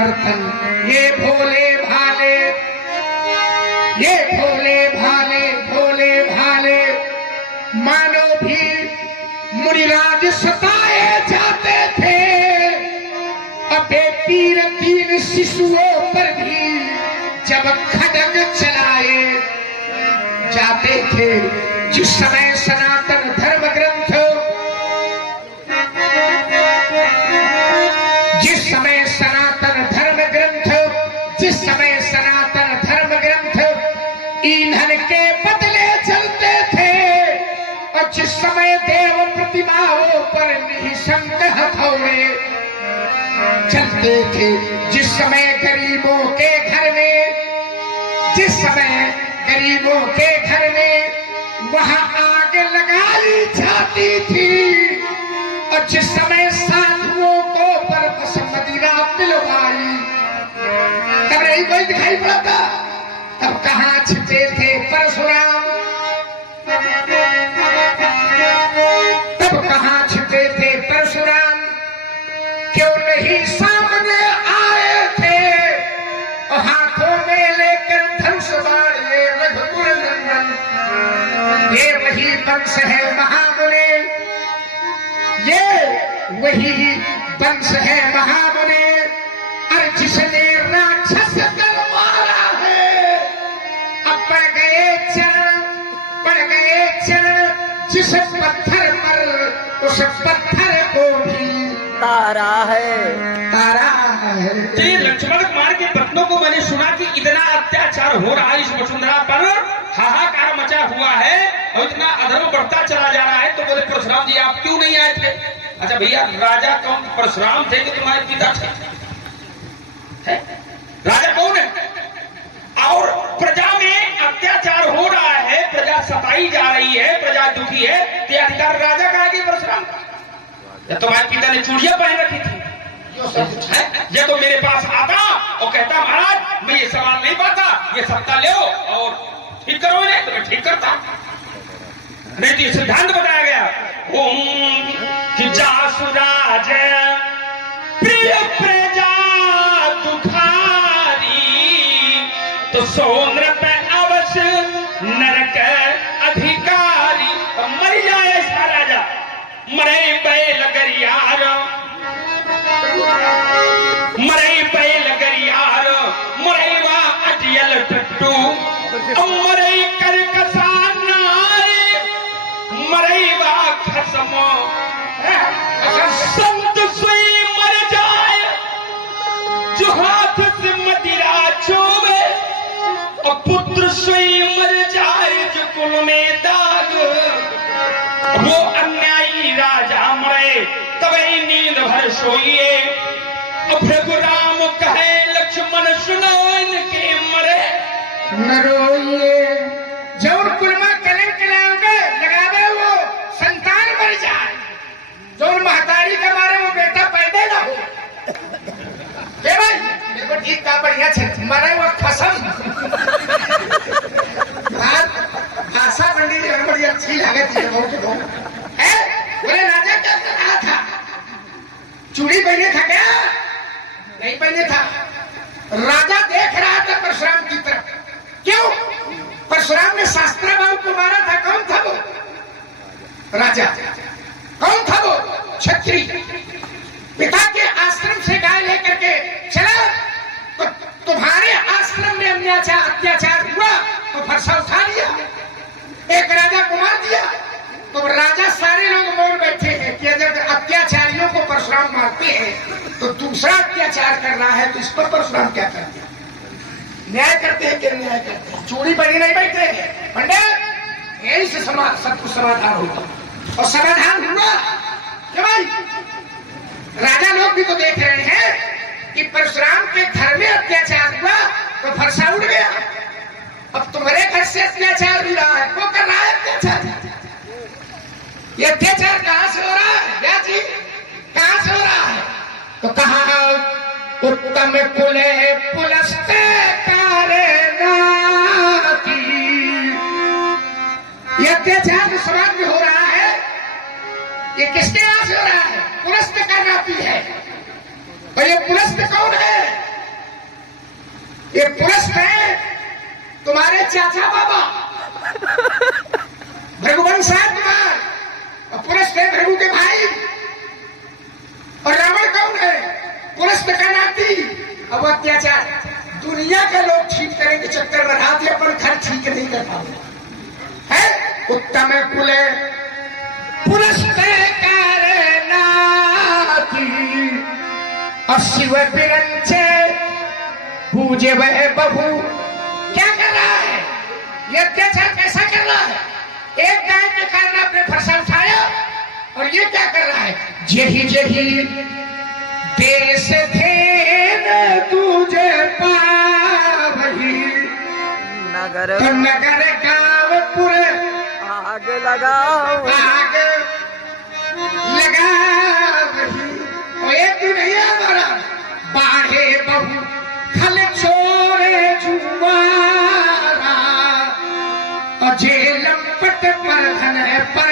नर्तन। ये भोले भाले, ये भोले भाले, भोले भाले मानो भी मुनिराज सताए जाते थे। अपे पीर तीन शिशुओं पर भी जब खड्ग चलाए जाते थे। जिस समय सनातन धर्म ग्रंथ, जिस समय सनातन धर्म ग्रंथ, जिस समय सनातन धर्म ग्रंथ ईंधन के बदले चलते थे, और जिस समय देव प्रतिमाओं पर निःशंक हथौड़े चलते थे, जिस समय गरीबों के घर में, जिस समय गरीबों के घर में वहां आग लगाई जाती थी, और जिस समय साधुओं को पर बस मदिरा पिलवाई, तब नहीं कोई दिखाई पड़ा था। तब कहां छिपे थे परशुराम, तब कहां छिपे थे परशुराम, क्यों नहीं सामने आए थे, और हाथों में लेकर धनुष बाण ये रघुकुल नंदन। ये वही वंश है महामुने, ये वही वंश है महामुने, और जिसने राक्षस कर मारा है। अब पड़ गए चरण, पड़ गए चरण जिस पत्थर पर, उस पत्थर को भी तारा है, तारा है। जी, लक्ष्मण कुमार के पत्नों को मैंने सुना कि इतना अत्याचार हो रहा है इस वसुंधरा पर, हाहाकार मचा हुआ है और इतना अधर्म बढ़ता चला जा रहा है। तो बोले परशुराम जी आप क्यों नहीं आए थे? अच्छा भैया, राजा कौन? परशुराम थे कि तुम्हारे पिता थे? राजा कौन है? और प्रजा में अत्याचार हो रहा है, प्रजा सताई जा रही है, प्रजा दुखी है, तो अधिकार राजा का है परशुराम का? तुम्हारे पिता ने चूड़ियां पहन रखी थी, ये तो मेरे पास आता और कहता महाराज मैं ये सवाल नहीं पाता, ये सत्ता ले और ठीक करो इन्हें, तो मैं ठीक करता। नहीं तो ये सिद्धांत बताया गया, ओम कि जासुराज प्रिय प्रजा दुखारी, तो सोनर पे अवश्य नरक अधिकारी। मर जाए ऐसा राजा, मरे बैल गरियार, मरे बैल गरियार, मरे वा अजियल टट्टू, मरे कर कसानारे, मरे वा खसमो। संत सोई मर जाए जो हाथ से मदिरा चोवे, और पुत्र सोई मर जाए जो कुल में दाग। वो अन्यायी राजा मरे तभी नींद भर सोइए, और रघुराम कहे लक्ष्मण सुनो इनके मरे न रोइए। जौन कुल में कलंक लगावे वो संतान मर जाए, जौन महतारी के मारे वो बेटा पैदा ना हो। के भाई देखो ठीक का बढ़िया छे मरे वो खसम। भाषा पंडित जी बड़ी अच्छी लगे थी है। बोले राजा क्या कर रहा था? चूड़ी पहने था क्या? नहीं पहने था। राजा देख रहा था परशुराम की तरफ। क्यों? परशुराम ने शास्त्रा बाबू को मारा था। कौन था वो? राजा। कौन था वो? क्षत्रिय। पिता के आश्रम से गाय लेकर के चला, तो तुम्हारे आश्रम में अत्याचार हुआ तो फरसा उठा लिया, एक राजा को मार दिया। तो राजा सारे लोग मौन बैठे हैं कि अगर अत्याचारियों को परशुराम मारते हैं तो दूसरा अत्याचार करना है, तो इस पर परशुराम क्या करते हैं? न्याय करते हैं कि न्याय करते हैं? चूड़ी पहने नहीं बैठे पंडित, यही से सब कुछ समाधान होता। और समाधान हुआ कि भाई राजा लोग भी तो देख रहे हैं कि परशुराम के घर में अत्याचार हुआ तो फरसा उड़ गया। अब तुम्हारे घर से अत्याचार भी रहा है, वो कर रहा है अत्याचार। ये अत्याचार कहां से हो रहा है? क्या जी कहां से हो रहा है? तो कहा उत्तम कुले पुलस्ते कारे नाती। ये अत्याचार समाज में हो रहा है, ये किसके यहाँ से हो रहा है? पुलस्त का नाती है। और ये पुलस्त कौन है? ये पुरुष में तुम्हारे चाचा बाबा भृगुवंश है तुम्हारा, और पुरुष में भृगु के भाई। और रावण कौन है? पुरुष का नाती। अब अत्याचार दुनिया के लोग ठीक करेंगे चक्कर में रात अपन घर ठीक नहीं कर पाओगे है। उत्तम कुले पुरुष और शिव बिरंचे पूजे वह बहू। क्या कर रहा है ये? अत्याचार कैसा कर रहा है? एक गाय के कारण आपने फरसा उठाया, और ये क्या कर रहा है? यही यही देश थे तुझे पावही नगर तो नगर गाँवपुर आग लगाओ आग लगा वही। और एक दिन नहीं हमारा बाढ़े बहू खल छोरे जुआरा और जेलम पट पर धन पर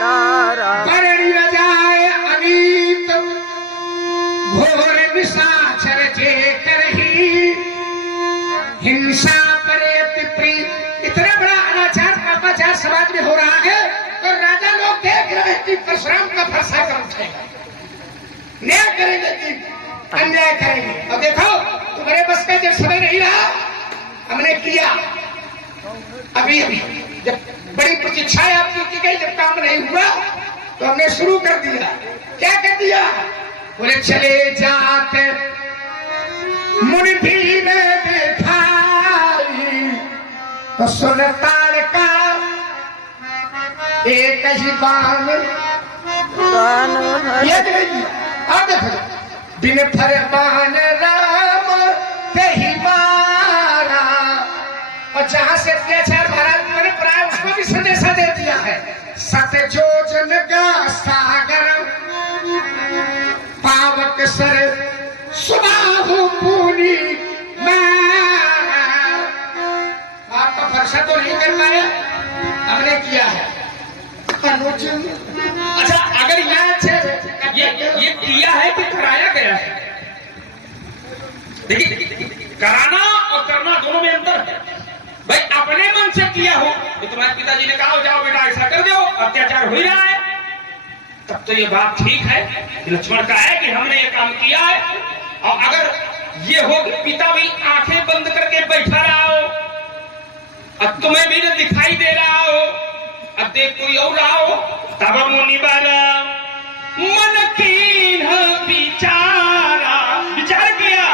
तारा परणी जाए अनीत घोर निशाचर जे करही हिंसा परे प्री। इतना बड़ा अनाचार पापाचार समाज में हो रहा है, तो राजा लोग देख रहे हैं कि परशुराम का फरसा कर उठेगा, न्याय करेंगे कि अन्याय करेंगे। और देखो तुम्हारे बस का जब समय नहीं रहा, हमने किया अभी अभी जब बड़ी प्रतीक्षाएं आपकी की गई, जब काम नहीं हुआ तो हमने शुरू कर दिया। क्या कर दिया? बोले चले जाते मुनि भी ने दिखाई तो सुल्तान का एक ही बाण ये नहीं। अब देखो बिन फरमान राम कही मारा, और जहां से अत्याचार भारत में प्राय उसको भी संदेशा दे दिया है। सत्य जोजन का सागर पावक सर सुबाहु पूनी आपका फरसा तो नहीं कर पाया, हमने किया है। अच्छा, अगर ये किया है कि कराया गया है? देखिए, कराना और करना दोनों में अंतर है। भाई अपने मन से किया हो तो तुम्हारे पिताजी ने कहा जाओ बेटा ऐसा कर दो, अत्याचार हो रहा है, तब तो ये बात ठीक है कि लक्ष्मण का है कि हमने ये काम किया है। और अगर ये हो पिता भी आंखें बंद करके बैठा रहा हो, अब तुम्हें भी न दिखाई दे रहा हो, अब देख कोई और रहा हो, तब मुनि बाला मन कीन विचारा, विचार किया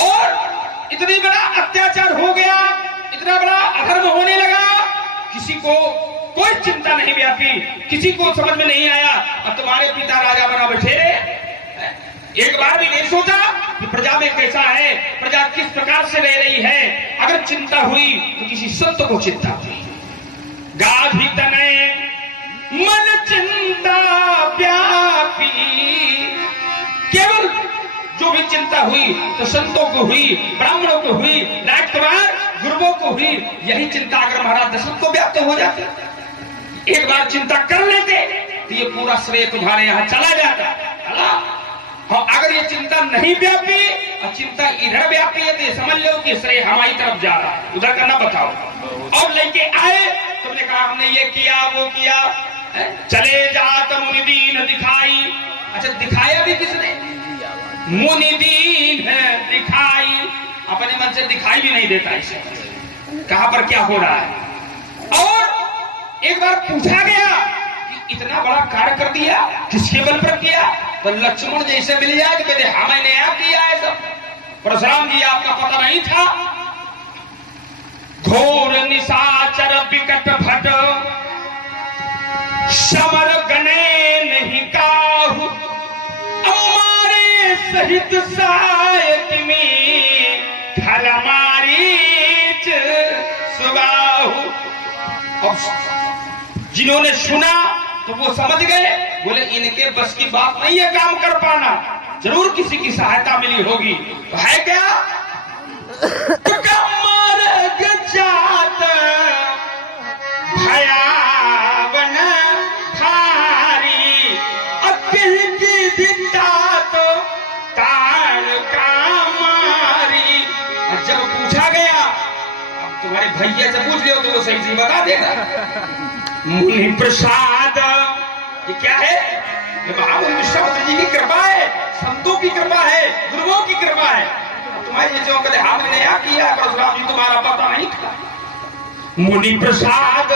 और इतनी बड़ा अत्याचार हो गया, इतना बड़ा अधर्म होने लगा, किसी को कोई चिंता नहीं व्यापी, किसी को समझ में नहीं आया। अब तुम्हारे पिता राजा बना बैठे, एक बार भी नहीं सोचा कि प्रजा में कैसा है, प्रजा किस प्रकार से रह रही है। अगर चिंता हुई तो किसी संत को चिंता हुई। गाधी तनय मन चिंता व्यापी, केवल जो भी चिंता हुई तो संतों को हुई, ब्राह्मणों को हुई, राजकुमार गुरुओं को हुई। यही चिंता अगर महाराज दशरथ को व्याप्त हो जाती, एक बार चिंता कर लेते तो ये पूरा श्रेय तुम्हारे यहाँ चला जाता। और अगर ये चिंता नहीं व्यापी और चिंता इधर व्यापी है तो ये समझ लो कि श्रेय हमारी तरफ जा रहा है, उधर करना बताओ। और लेके आए, तुमने कहा हमने ये किया वो किया, चले जात मुनि दीन दिखाई। अच्छा, दिखाया भी किसने? मुनि दीन दिखाई, अपने मन से दिखाई भी नहीं देता इसे कहां पर क्या हो रहा है। और एक बार पूछा गया कि इतना बड़ा कार्य कर दिया, किसके बल पर किया? तो लक्ष्मण जैसे मिल जाए कि कहते हाँ मैंने आप किया है सब। परशुराम जी आपका पता नहीं था। घोर निशाचर विकट भट समर गणे नहीं काहू, हमारे सहित सायक में खल मारीच सुबाहु। अब जिन्होंने सुना तो वो समझ गए, बोले इनके बस की बात नहीं है काम कर पाना, जरूर किसी की सहायता मिली होगी। तो है क्या? मार्ग जात भयावन भारी, अकिल की दिता तो तार का तुम्हारे भैया से पूछ लियो तो वो सही सही बता देगा। मुनि प्रसाद ये क्या है? ये महामुनि विश्वामित्र जी की कृपा है, संतों की कृपा है, गुरुओं की कृपा है। तुम्हारे जैसे कदे हाथ में नया किया परशुराम जी, तुम्हारा पता नहीं था। मुनि प्रसाद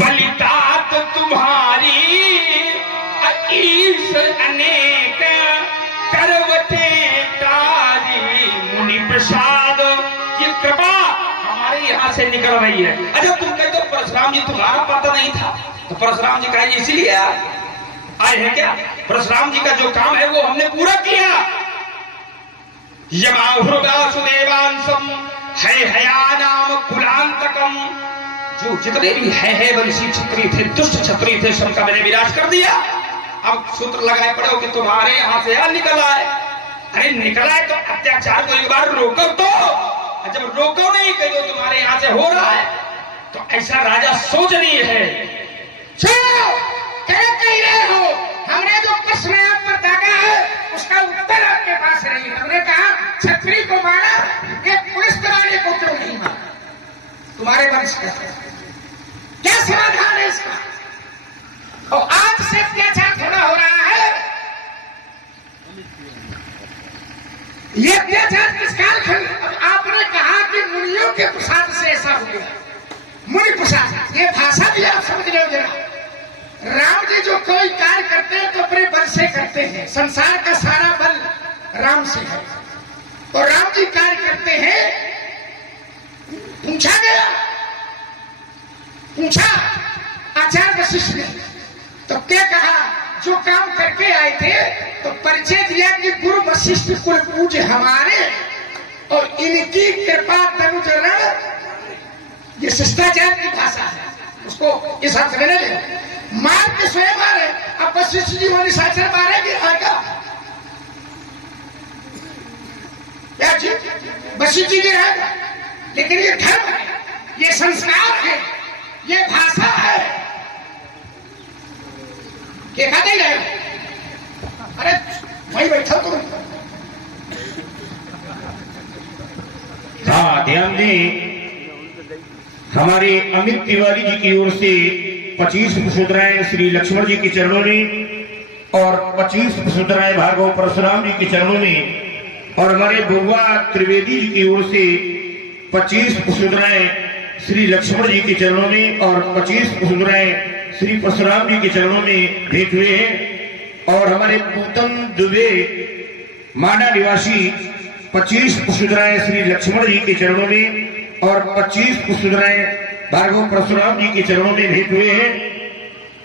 बलितात तुम्हारी ईश अनेक करवटे तारी। मुनि प्रसाद की कृपा हमारे यहाँ से निकल रही है। अच्छा तुम कहते हो परशुराम जी तुम्हारा पता नहीं था, तो परशुराम जी कहेंगे इसलिए आए हैं क्या? परशुराम जी का जो काम है वो हमने पूरा किया। यमाहुर्वासुदेवांसम है हया नाम कुलांतकम। जो जितने भी है वंशी क्षत्रिय थे, दुष्ट क्षत्रिय थे, सबका मैंने विनाश कर दिया। अब सूत्र लगाए पड़े हो कि तुम्हारे यहाँ से यह निकला है। अरे निकला है तो अत्याचार को एक बार रोको तो, जब रोको नहीं कहो तुम्हारे यहाँ से हो रहा है, तो ऐसा राजा सोचनीय है। क्या कह रहे हो? हमने जो प्रश्न आप पर दागा है उसका उत्तर आपके पास नहीं। हमने कहा क्षत्रिय को मारा, ये पुलिस वाले को क्यों नहीं मारा? तुम्हारे वंश का क्या समाधान है इसका? और आज से अत्याचार थोड़ा हो रहा है। ये अत्याचार किस कालखंड? आपने कहा कि मुनियों के प्रसाद से ऐसा हो गया। मुनि प्रसाद ये भाषा भी आप समझ रहे हो जरा। राम जी जो कोई कार्य करते हैं तो अपने बल से करते हैं। संसार का सारा बल राम से है, और राम जी कार्य करते हैं। पूछा गया, पूछा आचार्य वशिष्ठ ने, तो क्या कहा? जो काम करके आए थे तो परिचय दिया कि गुरु वशिष्ठ कुल पूज्य हमारे, और इनकी कृपा तनुजरण। ये शिष्टाचार की भाषा है, उसको इस अर्थ में ले। मार के स्वयं मारे, अब वशिष्ठ जी वो निशाचर मारेगी आएगा क्या जी? वशिष्ठ जी रहेगा, लेकिन ये धर्म है, ये संस्कार है, ये भाषा है। देखा नहीं रहेगा। अरे वही बैठा तुम। हाँ ध्यान दें, हमारे अमित तिवारी जी की ओर से 25 मुद्राएं श्री लक्ष्मण जी के चरणों में और 25 मुद्राएं भार्गव परशुराम जी के चरणों में, और हमारे बुआ त्रिवेदी जी की ओर से 25 मुद्राएं श्री लक्ष्मण जी के चरणों में और 25 मुद्राएं श्री परशुराम जी के चरणों में भेंट हुए हैं। और हमारे पूतन दुबे माडा निवासी 25 मुद्राएं श्री लक्ष्मण जी के चरणों में और 25 मुद्राएं भार्गव परशुराम जी के चरणों में भेंट हुए हैं।